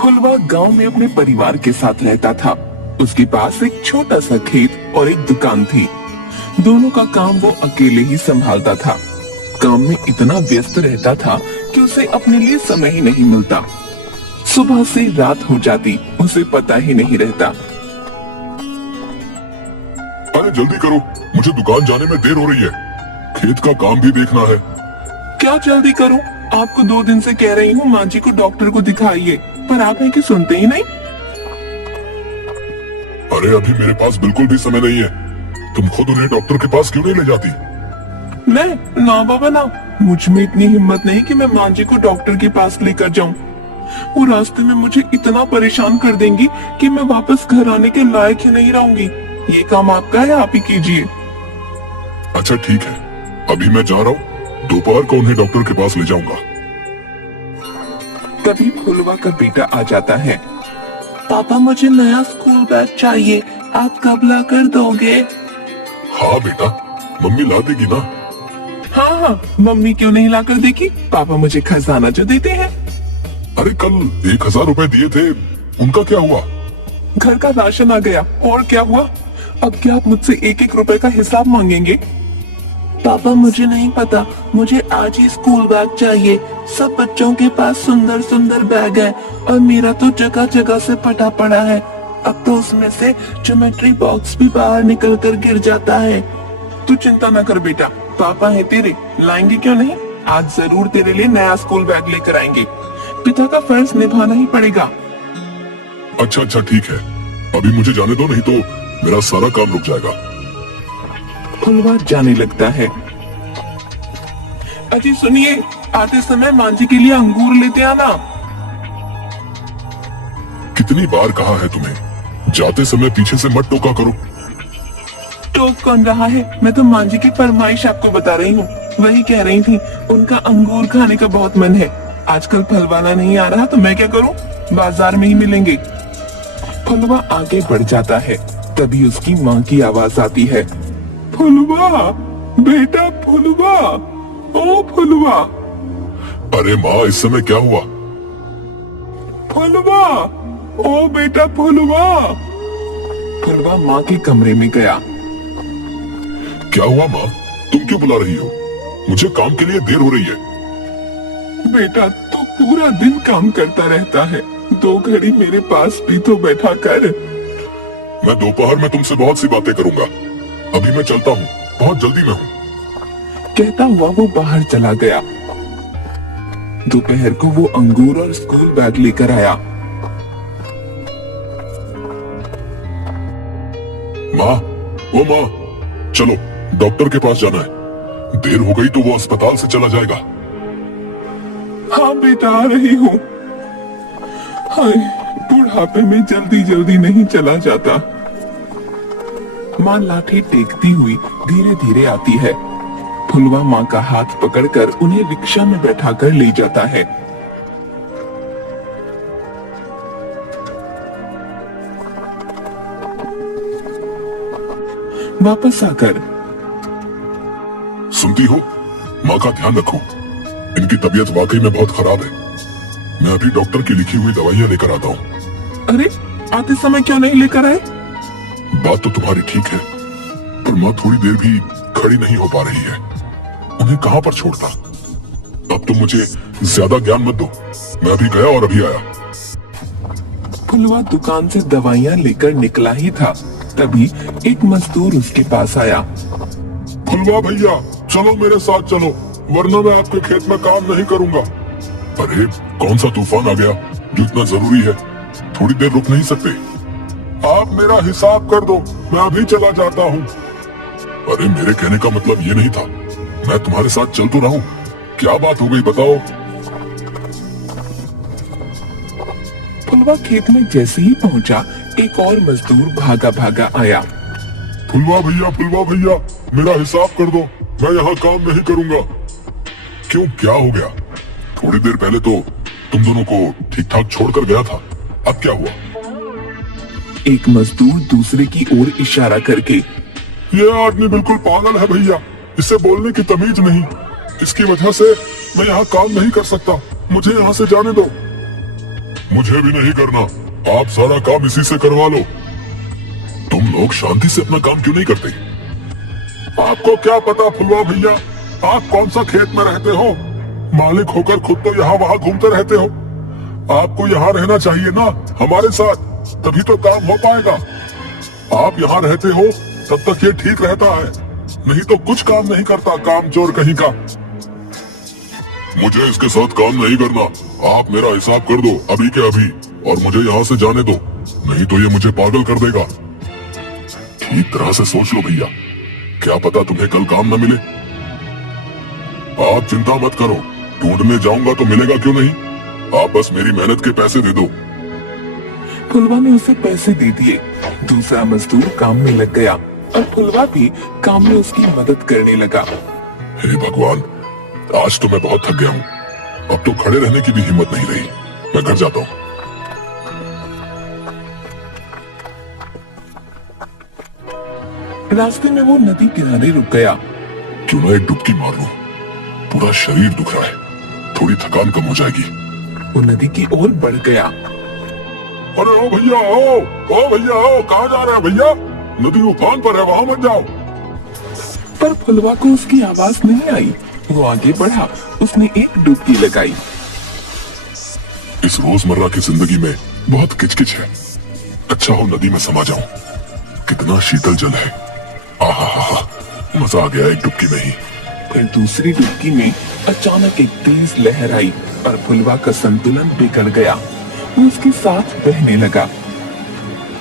फुलवा गांव में अपने परिवार के साथ रहता था। उसके पास एक छोटा सा खेत और एक दुकान थी। दोनों का काम वो अकेले ही संभालता था। काम में इतना व्यस्त रहता था कि उसे अपने लिए समय ही नहीं मिलता। सुबह से रात हो जाती, उसे पता ही नहीं रहता। अरे जल्दी करो, मुझे दुकान जाने में देर हो रही है। खेत का काम भी देखना है। क्या जल्दी करूं? आपको 2 दिन से कह रही हूँ माँ जी को डॉक्टर को दिखाइए, पर आप है कि सुनते ही नहीं। अरे अभी मेरे पास बिल्कुल भी समय नहीं है। तुम खुद उन्हें डॉक्टर के पास क्यों नहीं ले जाती? मैं ना बाबा ना, मुझ में इतनी हिम्मत नहीं कि मैं माँ जी को डॉक्टर के पास लेकर जाऊं। वो रास्ते में मुझे इतना परेशान कर देंगी कि मैं वापस घर आने के लायक ही नहीं रहूंगी। ये काम आपका है, आप ही कीजिए। अच्छा ठीक है, अभी मैं जा रहा हूँ। दोपहर को उन्हें डॉक्टर के पास ले जाऊंगा। तभी फुलवा का बेटा आ जाता है। पापा मुझे नया स्कूल बैग चाहिए, आप कब ला कर दोगे? हाँ बेटा, मम्मी ला देगी ना। हाँ हाँ, मम्मी क्यों नहीं ला कर देगी? पापा मुझे खजाना जो देते हैं। अरे कल 1000 रुपए दिए थे, उनका क्या हुआ? घर का राशन आ गया, और क्या हुआ? अब क्या आप मुझसे 1-1 रुपए का हिसाब मांगेंगे? पापा मुझे नहीं पता, मुझे आज ही स्कूल बैग चाहिए। सब बच्चों के पास सुंदर सुंदर बैग है और मेरा तो जगह जगह से फटा पड़ा है। अब तो उसमें से ज्योमेट्री बॉक्स भी बाहर निकल कर गिर जाता है। तू चिंता न कर बेटा, पापा है तेरे, लाएंगे क्यों नहीं। आज जरूर तेरे लिए नया स्कूल बैग लेकर आएंगे। पिता का फर्ज निभाना ही पड़ेगा। अच्छा ठीक है, अभी मुझे जाने दो, नहीं तो मेरा सारा काम रुक जाएगा। फुलवा जाने लगता है। अजी सुनिए, आते समय माँ जी के लिए अंगूर लेते आना। कितनी बार कहा है तुम्हें, जाते समय पीछे से मत टोका करो। टोक कौन रहा है? मैं तो माँ जी की फरमाइश आपको बता रही हूँ। वही कह रही थी, उनका अंगूर खाने का बहुत मन है। आजकल फल वाला नहीं आ रहा तो मैं क्या करूँ, बाजार में ही मिलेंगे। फुलवा आगे बढ़ जाता है, तभी उसकी माँ की आवाज आती है। फुलवा, बेटा फुलवा, ओ फुलवा। अरे माँ, इस समय क्या हुआ? फुलवा, ओ बेटा फुलवा। फुलवा माँ के कमरे में गया। क्या हुआ माँ, तुम क्यों बुला रही हो? मुझे काम के लिए देर हो रही है। बेटा तू पूरा दिन काम करता रहता है, 2 घड़ी मेरे पास भी तो बैठा कर। मैं दोपहर में तुमसे बहुत सी बातें करूंगा। अभी मैं चलता हूँ, बहुत जल्दी में हूँ। कहता हुआ वो बाहर चला गया। दोपहर को वो अंगूर और स्कूल बैग लेकर आया। माँ, ओ माँ, चलो डॉक्टर के पास जाना है। देर हो गई तो वो अस्पताल से चला जाएगा। हाँ बेटा, आ रही हूँ। हाय, बुढ़ापे में जल्दी जल्दी नहीं चला जाता। माँ लाठी टेकती हुई धीरे धीरे आती है। फुलवा माँ का हाथ पकड़कर उन्हें रिक्शा में बैठाकर ले जाता है। वापस आकर, सुनती हो, माँ का ध्यान रखो। इनकी तबीयत वाकई में बहुत खराब है। मैं अभी डॉक्टर की लिखी हुई दवाइयाँ लेकर आता हूँ। अरे आते समय क्यों नहीं लेकर आए? बात तो तुम्हारी ठीक है, पर माँ थोड़ी देर भी खड़ी नहीं हो पा रही है। उन्हें कहाँ पर छोड़ता। अब तुम मुझे ज्यादा ज्ञान मत दो। मैं अभी गया और अभी आया। फुलवा दुकान से दवाइयाँ लेकर निकला ही था, तभी एक मजदूर उसके पास आया। फुलवा भैया, चलो मेरे साथ चलो, वरना मैं आपके खेत में काम नहीं करूंगा। अरे कौन सा तूफान आ गया जो इतना जरूरी है? थोड़ी देर रुक नहीं सकते? आप मेरा हिसाब कर दो, मैं अभी चला जाता हूँ। अरे मेरे कहने का मतलब ये नहीं था, मैं तुम्हारे साथ चल तो रहा हूँ। क्या बात हो गई बताओ। फुलवा खेत में जैसे ही पहुंचा, एक और मजदूर भागा भागा आया। फुलवा भैया, मेरा हिसाब कर दो, मैं यहाँ काम नहीं करूंगा। क्यों, क्या हो गया? थोड़ी देर पहले तो तुम दोनों को ठीक ठाक छोड़कर गया था, अब क्या हुआ? एक मजदूर दूसरे की ओर इशारा करके, ये आदमी बिल्कुल पागल है भैया, इससे बोलने की तमीज नहीं। इसकी वजह से मैं यहाँ काम नहीं कर सकता, मुझे यहाँ से जाने दो। मुझे भी नहीं करना। आप सारा काम इसी से करवा लो। तुम लोग शांति से अपना काम क्यों नहीं करते? आपको क्या पता फुलवा भैया, आप कौन सा खेत में रहते हो? मालिक होकर खुद तो यहाँ वहाँ घूमते रहते हो। आपको यहाँ रहना चाहिए ना हमारे साथ, तभी तो काम हो पाएगा। आप यहाँ रहते हो तब तक ये ठीक रहता है, नहीं तो कुछ काम नहीं करता, काम चोर कहीं का। मुझे इसके साथ काम नहीं करना। आप मेरा हिसाब कर दो अभी के अभी, और मुझे यहाँ से जाने दो, नहीं तो ये मुझे पागल कर देगा। ठीक तरह से सोच लो भैया, क्या पता तुम्हें कल काम न मिले। आप चिंता मत करो, ढूंढने जाऊंगा तो मिलेगा क्यों नहीं। आप बस मेरी मेहनत के पैसे दे दो। फुलवा ने उसे पैसे दे दिए। दूसरा मजदूर काम में लग गया और फुलवा भी काम में उसकी मदद करने लगा। हे भगवान, आज तो मैं बहुत थक गया हूँ। अब तो खड़े रहने की भी हिम्मत नहीं रही। मैं घर जाता हूँ। रास्ते में वो नदी किनारे रुक गया। क्यों ना एक डुबकी मार लूं, पूरा शरीर दुख रहा है, थोड़ी थकान कम हो जाएगी। वो नदी की ओर बढ़ गया। अरे ओ भैया, ओ भैया, ओ कहाँ जा रहे हैं भैया? नदी उफान पर है, वहां मत जाओ। पर फुलवा को उसकी आवाज नहीं आई। वो आगे बढ़ा, उसने एक डुबकी लगाई। इस रोजमर्रा की जिंदगी में बहुत किचकिच है। अच्छा हो नदी में समा जाऊं। कितना शीतल जल है। आहा, मजा आ गया एक डुबकी में ही। फिर दूसरी डुबकी में अचानक एक तेज लहर आई और फुलवा का संतुलन बिगड़ गया। वो उसके साथ बहने लगा।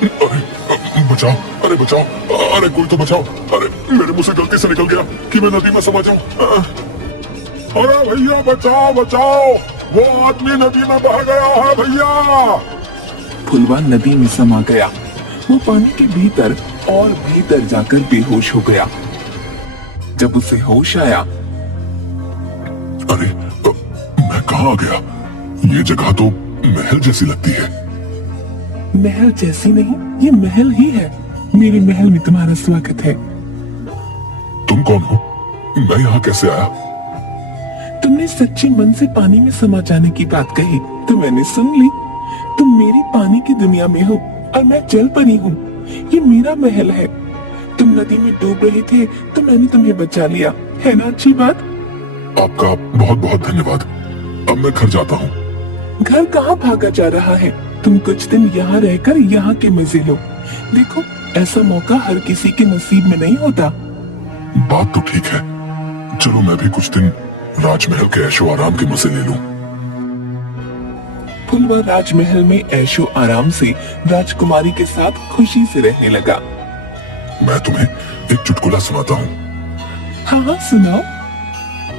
अरे बचाओ, अरे बचाओ, अरे कोई तो बचाओ। अरे मेरे मुंह से गलती से निकल गया कि मैं नदी में समा जाऊं। अरे भैया बचाओ बचाओ, वो आदमी नदी में बह गया है भैया। फुलवा नदी में समा गया। वो पानी के भीतर और भीतर जाकर बेहोश हो गया। जब उसे होश आया, अरे मैं कहाँ आ गया? ये जगह तो महल जैसी लगती है। महल जैसी नहीं, ये महल ही है। मेरे महल में तुम्हारा स्वागत है। तुम कौन हो? मैं यहाँ कैसे आया? तुमने सच्चे मन से पानी में समा जाने की बात कही तो मैंने सुन ली। तुम मेरी पानी की दुनिया में हो और मैं जल परी हूँ। ये मेरा महल है। तुम नदी में डूब रहे थे तो मैंने तुम्हें बचा लिया, है ना अच्छी बात? आपका बहुत बहुत धन्यवाद। अब मैं घर जाता हूँ। घर कहाँ भागा जा रहा है? तुम कुछ दिन यहाँ रहकर यहाँ के मजे लो। देखो, ऐसा मौका हर किसी के नसीब में नहीं होता। बात तो ठीक है, चलो मैं भी कुछ दिन राजमहल के ऐशो आराम के मजे ले लूं। फुलवा राजमहल में ऐशो आराम से राजकुमारी के साथ खुशी से रहने लगा। मैं तुम्हें एक चुटकुला सुनाता हूँ। हाँ हाँ सुनाओ।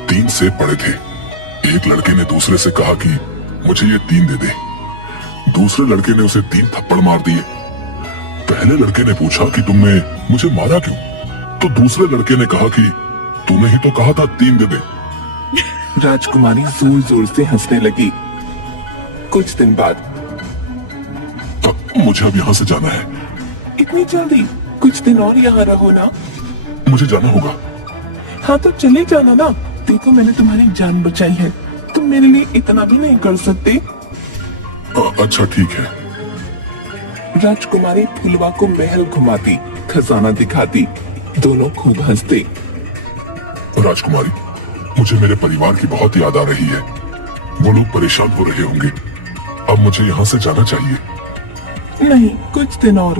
3 सेब पड़े थे। एक लड़के ने दूसरे से कहा कि मुझे ये 3 दे दे। दूसरे लड़के ने उसे 3 थप्पड़ मार दिए। पहले लड़के ने पूछा कि तुमने मुझे मारा क्यों? तो दूसरे लड़के ने कहा कि तूने ही तो कहा था 3 दे दे। राजकुमारी जोर जोर से हंसने लगी। कुछ दिन बाद, मुझे अब यहाँ से जाना है। इतनी जल्दी? कुछ दिन और यहाँ रहो ना। मुझे जाना होगा। हाँ तो चले जाना ना। देखो, मैंने तुम्हारी जान बचाई है, तुम मेरे लिए इतना भी नहीं कर सकते? अच्छा ठीक है। राजकुमारी फुलवा को महल घुमाती, खजाना दिखाती। दोनों खूब हंसते। राजकुमारी, मुझे मेरे परिवार की बहुत याद आ रही है। वो लोग परेशान हो रहे होंगे। अब मुझे यहाँ से जाना चाहिए। नहीं, कुछ दिन और।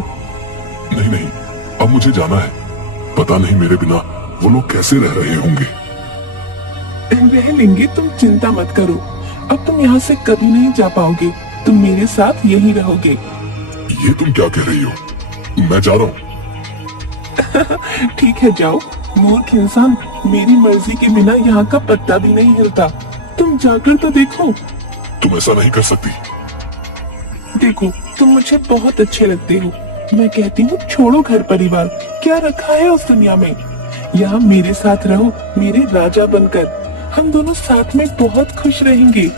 नहीं नहीं, अब मुझे जाना है। पता नहीं मेरे बिना वो लोग कैसे रह रहे होंगे। रह लेंगे, तुम चिंता मत करो। अब तुम यहाँ से कभी नहीं जा पाओगे। तुम मेरे साथ यहीं रहोगे। ये तुम क्या कह रही हो? मैं जा रहा हूँ। ठीक है, जाओ। मूर्ख इंसान, मेरी मर्जी के बिना यहाँ का पत्ता भी नहीं हिलता। तुम जाकर तो देखो। तुम ऐसा नहीं कर सकती। देखो, तुम मुझे बहुत अच्छे लगते हो। मैं कहती हूँ छोड़ो घर परिवार, क्या रखा है उस दुनिया में। यहाँ मेरे साथ रहो, मेरे राजा बनकर। हम दोनों साथ में बहुत खुश रहेंगे।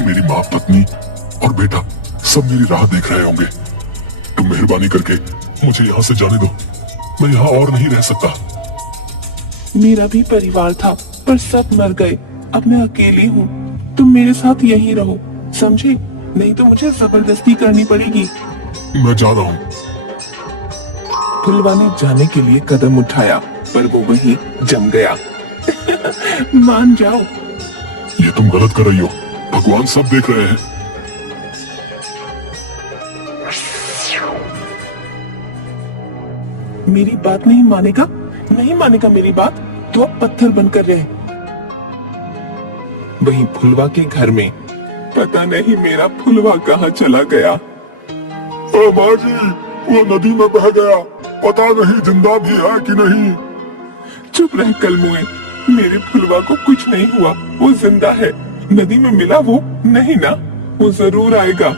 मेरी माँ, पत्नी और बेटा सब मेरी राह देख रहे होंगे। तुम मेहरबानी करके मुझे यहाँ से जाने दो। मैं यहाँ और नहीं रह सकता। मेरा भी परिवार था, पर सब मर गए। अब मैं अकेली हूँ। तुम मेरे साथ यहीं रहो, समझे? नहीं तो मुझे जबरदस्ती करनी पड़ेगी। मैं जा रहा हूँ। फुलवा ने जाने के लिए कदम उठाया पर वो वहीं जम गया। मान जाओ। ये तुम गलत कर रही हो, भगवान सब देख रहे हैं। मेरी बात नहीं मानेगा? नहीं मानेगा मेरी बात तो अब पत्थर बनकर रहे। वहीं फुलवा के घर में पता नहीं मेरा फुलवा कहाँ चला गया। माँ जी, वो नदी में बह गया, पता नहीं जिंदा भी है कि नहीं। चुप रह कलमुए, मेरे फुलवा को कुछ नहीं हुआ, वो जिंदा है। नदी में मिला वो नहीं ना, वो जरूर आएगा।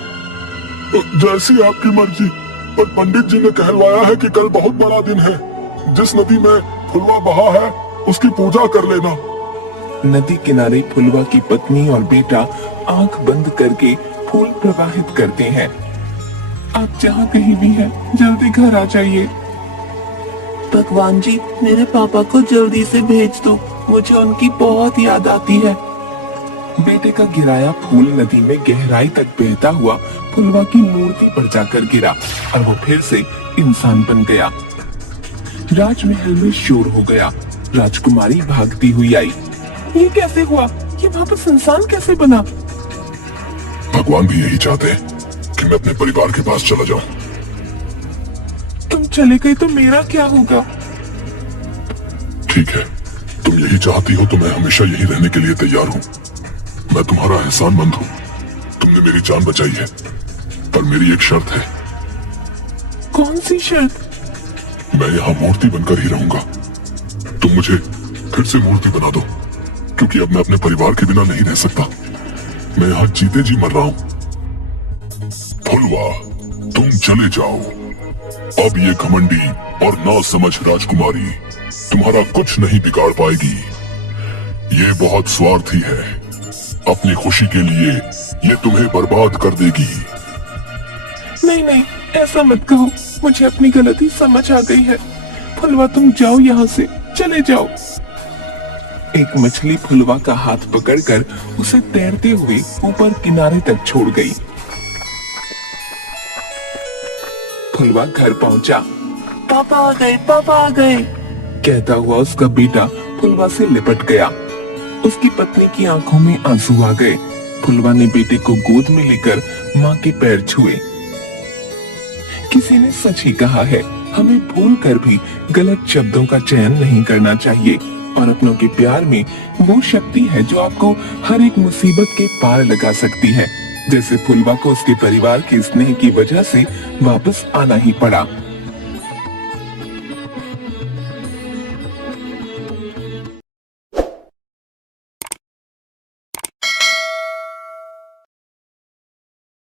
जैसी आपकी मर्जी, पर पंडित जी ने कहलवाया है कि कल बहुत बड़ा दिन है। जिस नदी में फुलवा बहा है उसकी पूजा कर लेना। नदी किनारे फुलवा की पत्नी और बेटा आंख बंद करके फूल प्रवाहित करते हैं। आप जहाँ कहीं भी हैं, जल्दी घर आ जाइए। भगवान जी, मेरे पापा को जल्दी से भेज दो, मुझे उनकी बहुत याद आती है। बेटे का गिराया फूल नदी में गहराई तक बहता हुआ फुलवा की मूर्ति पर जाकर गिरा और वो फिर से इंसान बन गया। राजमहल में शोर हो गया। राजकुमारी भागती हुई आई। ये कैसे हुआ? ये वापस इंसान कैसे बना? भगवान भी यही चाहते हैं कि मैं अपने परिवार के पास चला जाऊं। तुम चले गए तो मेरा क्या होगा? ठीक है, तुम यही चाहती हो तो मैं हमेशा यही रहने के लिए तैयार हूँ। मैं तुम्हारा एहसानमंद हूँ, तुमने मेरी जान बचाई है, पर मेरी एक शर्त है। कौन सी शर्त? मैं यहाँ मूर्ति बनकर ही रहूंगा। तुम मुझे फिर से मूर्ति बना दो, क्योंकि अब मैं अपने परिवार के बिना नहीं रह सकता। मैं यहाँ जीते जी मर रहा हूँ। फुलवा, तुम चले जाओ। अब ये घमंडी और ना समझ राजकुमारी तुम्हारा कुछ नहीं बिगाड़ पाएगी। ये बहुत स्वार्थी है, अपनी खुशी के लिए ये तुम्हें बर्बाद कर देगी। नहीं नहीं, ऐसा मत कहो, मुझे अपनी गलती समझ आ गई है। फुलवा तुम जाओ यहाँ से, चले जाओ। एक मछली फुलवा का हाथ पकड़कर उसे तैरते हुए ऊपर किनारे तक छोड़ गई। फुलवा घर पहुंचा। पापा आ गए, पापा आ गए, कहता हुआ उसका बेटा फुलवा से लिपट गया। उसकी पत्नी की आंखों में आंसू आ गए। फुलवा ने बेटे को गोद में लेकर माँ के पैर छुए। किसी ने सच ही कहा है, हमें भूल कर भी गलत शब्दों का चयन नहीं करना चाहिए, और अपनों के प्यार में वो शक्ति है जो आपको हर एक मुसीबत के पार लगा सकती है। जैसे फुलवा को उसके परिवार के स्नेह की वजह से वापस आना ही पड़ा।